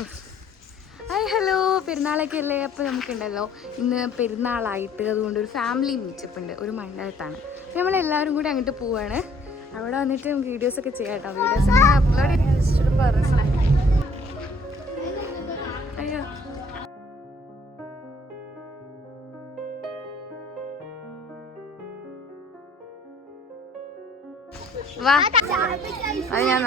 Hi hello, പെരുന്നാളൊക്കെ അല്ലേ. അപ്പോൾ നമുക്കുണ്ടല്ലോ ഇന്ന് പെരുന്നാളായിട്ട് അതുകൊണ്ട് ഒരു ഫാമിലി മീറ്റപ്പ് ഉണ്ട്, ഒരു മണ്ഡലത്താണ്. നമ്മളെല്ലാവരും കൂടി അങ്ങോട്ട് പോവാണ്. അവിടെ വന്നിട്ട് നമുക്ക് വീഡിയോസൊക്കെ ചെയ്യാം കേട്ടോ. വീഡിയോസൊക്കെ അപ്ലോഡ് ചെയ്തിട്ട് പേഴ്സണായി. അയ്യോ വാ, അത് ഞാൻ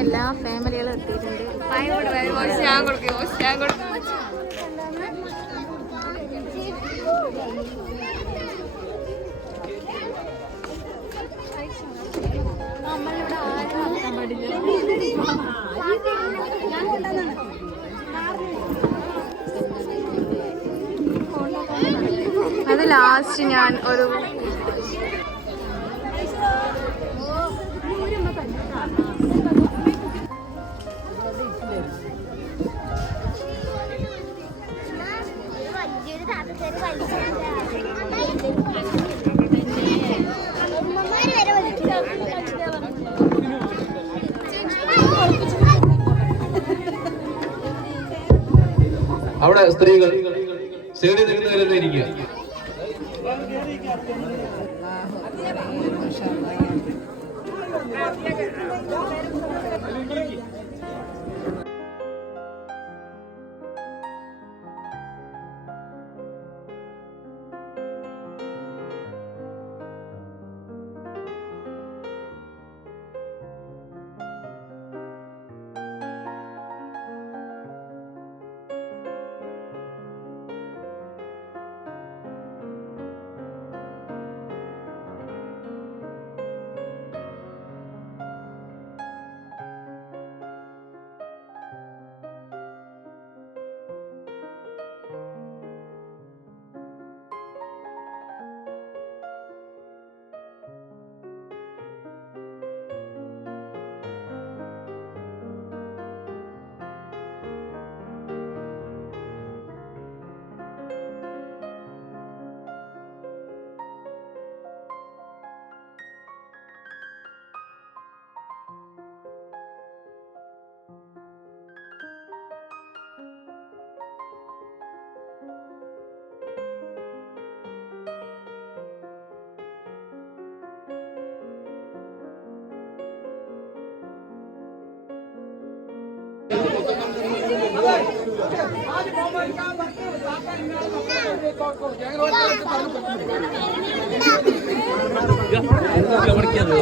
എല്ലാ ഫാമിലികളും എത്തിയിട്ടുണ്ട്. അത് ലാസ്റ്റ് ഞാൻ ഒരു അവിടെ സ്ത്രീകൾ സൈഡിൽ നിൽക്കുന്നവരെല്ലാം ഇരിക്കുക.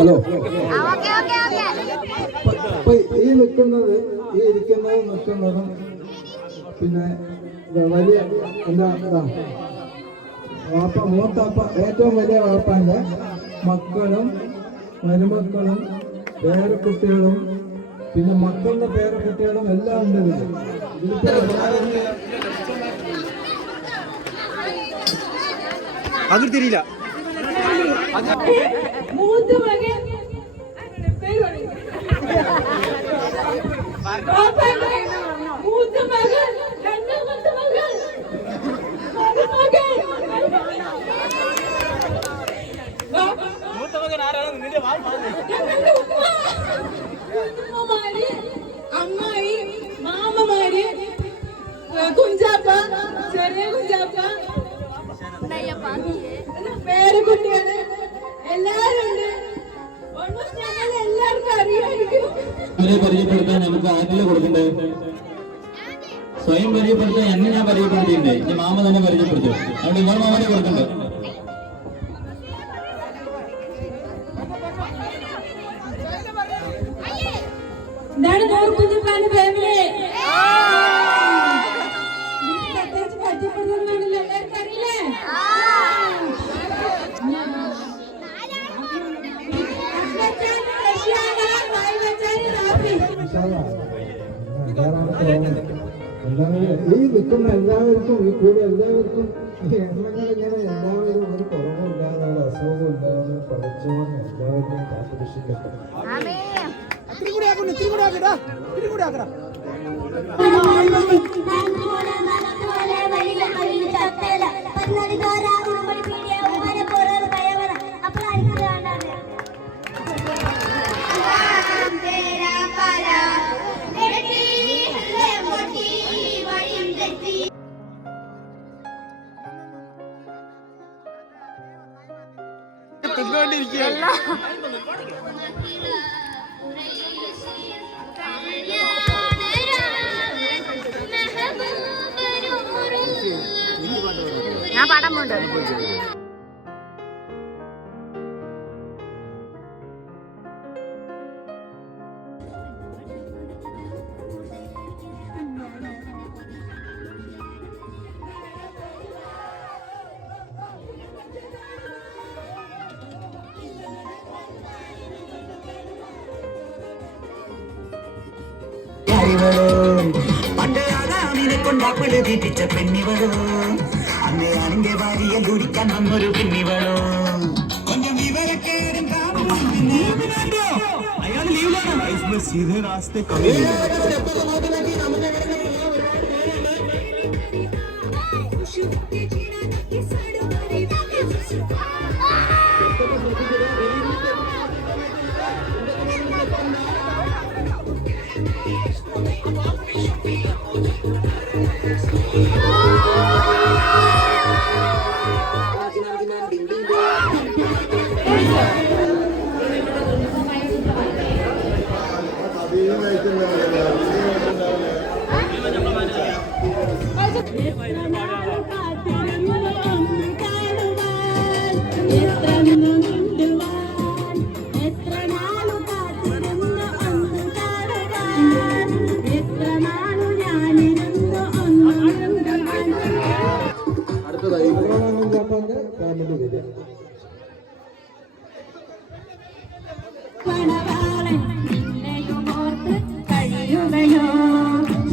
ഹലോ, ഈ നിൽക്കുന്നത് നിൽക്കുന്നതും പിന്നെ വലിയ എന്താ വാപ്പ മൂത്താപ്പ ഏറ്റവും വലിയ വാപ്പാന്റെ മക്കളും മരുമക്കളും പേരക്കുട്ടികളും പിന്നെ മക്കളുടെ പേരക്കുട്ടികളും എല്ലാം ഉണ്ട്. അത് തിരിയില്ല. അമ്മായി, മാമമാര്, കുഞ്ചാപ്പ, ചെറിയ കുഞ്ചാപ്പ, പേരക്കുട്ടിയാണ്, എല്ലാരും ഉണ്ട്. ഓൾമോസ്റ്റ് ഞങ്ങൾ എല്ലാവർക്കും അറിയാമായിരിക്കും. പരിചയപ്പെടുത്താൻ നമുക്ക് ആറ്റില് കൊടുക്കണ്ടേ? സ്വയം പരിചയപ്പെടുത്താൻ എന്നെ ഞാൻ പരിചയപ്പെടുത്തിയിട്ടുണ്ട്. ഈ മാമ തന്നെ പരിചയപ്പെടുത്തും. അതുകൊണ്ട് നിങ്ങൾ മാമനെ കൊടുക്കണ്ടേ? എന്താണ് കുഞ്ഞിപ്പാന്റെ ഫാമിലി? പരിചയപ്പെടുത്തുന്നില്ല, എല്ലാവർക്കും അറിയില്ലേ? ഈ നിൽക്കുന്ന എല്ലാവർക്കും ഈ കൂടെ എല്ലാവർക്കും എണ്ണങ്ങൾ ഇങ്ങനെ എല്ലാവരും ഒരു കുറവില്ലാതെ ഒരു അസുഖം ഇല്ലാതെ പഠിച്ചവന്ന് എല്ലാവരും കാത്തുരക്ഷിക്കട്ടെ. Apalagi എല്ലാം ഞാൻ പാടാൻ പോണ്ട്. പണ്ട് ആദാമിനെ കൊണ്ടാപ്പിള് തീറ്റിച്ച പെണ്ണിവളോ, അമ്മയാണെന്റെ ഭാര്യ ദൂരിക്കാൻ വന്നൊരു പെണ്ണിവളോ. കൊഞ്ചം വിവരക്കേടും അയാൾ ലീവിലാണ്. സീധേ രാസ്തേ കമി അടുത്തതായി ഇബ്രാഹിം ജാപ്പാന്റെ ഫാമിലി വരിക. കഴിയുകയോ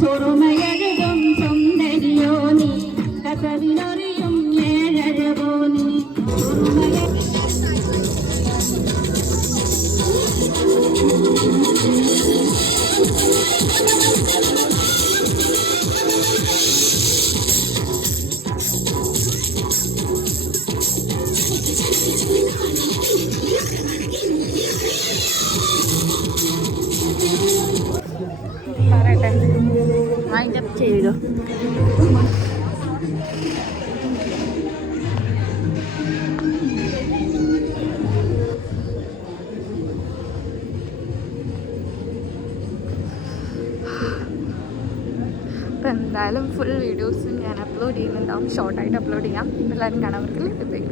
സുറുമയഴുകും സുന്ദരിയോ നീ കസവിലൊറിയും ഏഴഴകോ നീ പറയട്ടെ വൈൻഡ് അപ്പ് ചെയ്തോ. അപ്പം എന്തായാലും ഫുൾ വീഡിയോസും ഞാൻ അപ്ലോഡ് ചെയ്യുന്നുണ്ടാവും. ഷോർട്ടായിട്ട് അപ്ലോഡ് ചെയ്യാം. എല്ലാവരും കാണാൻ പറ്റില്ല.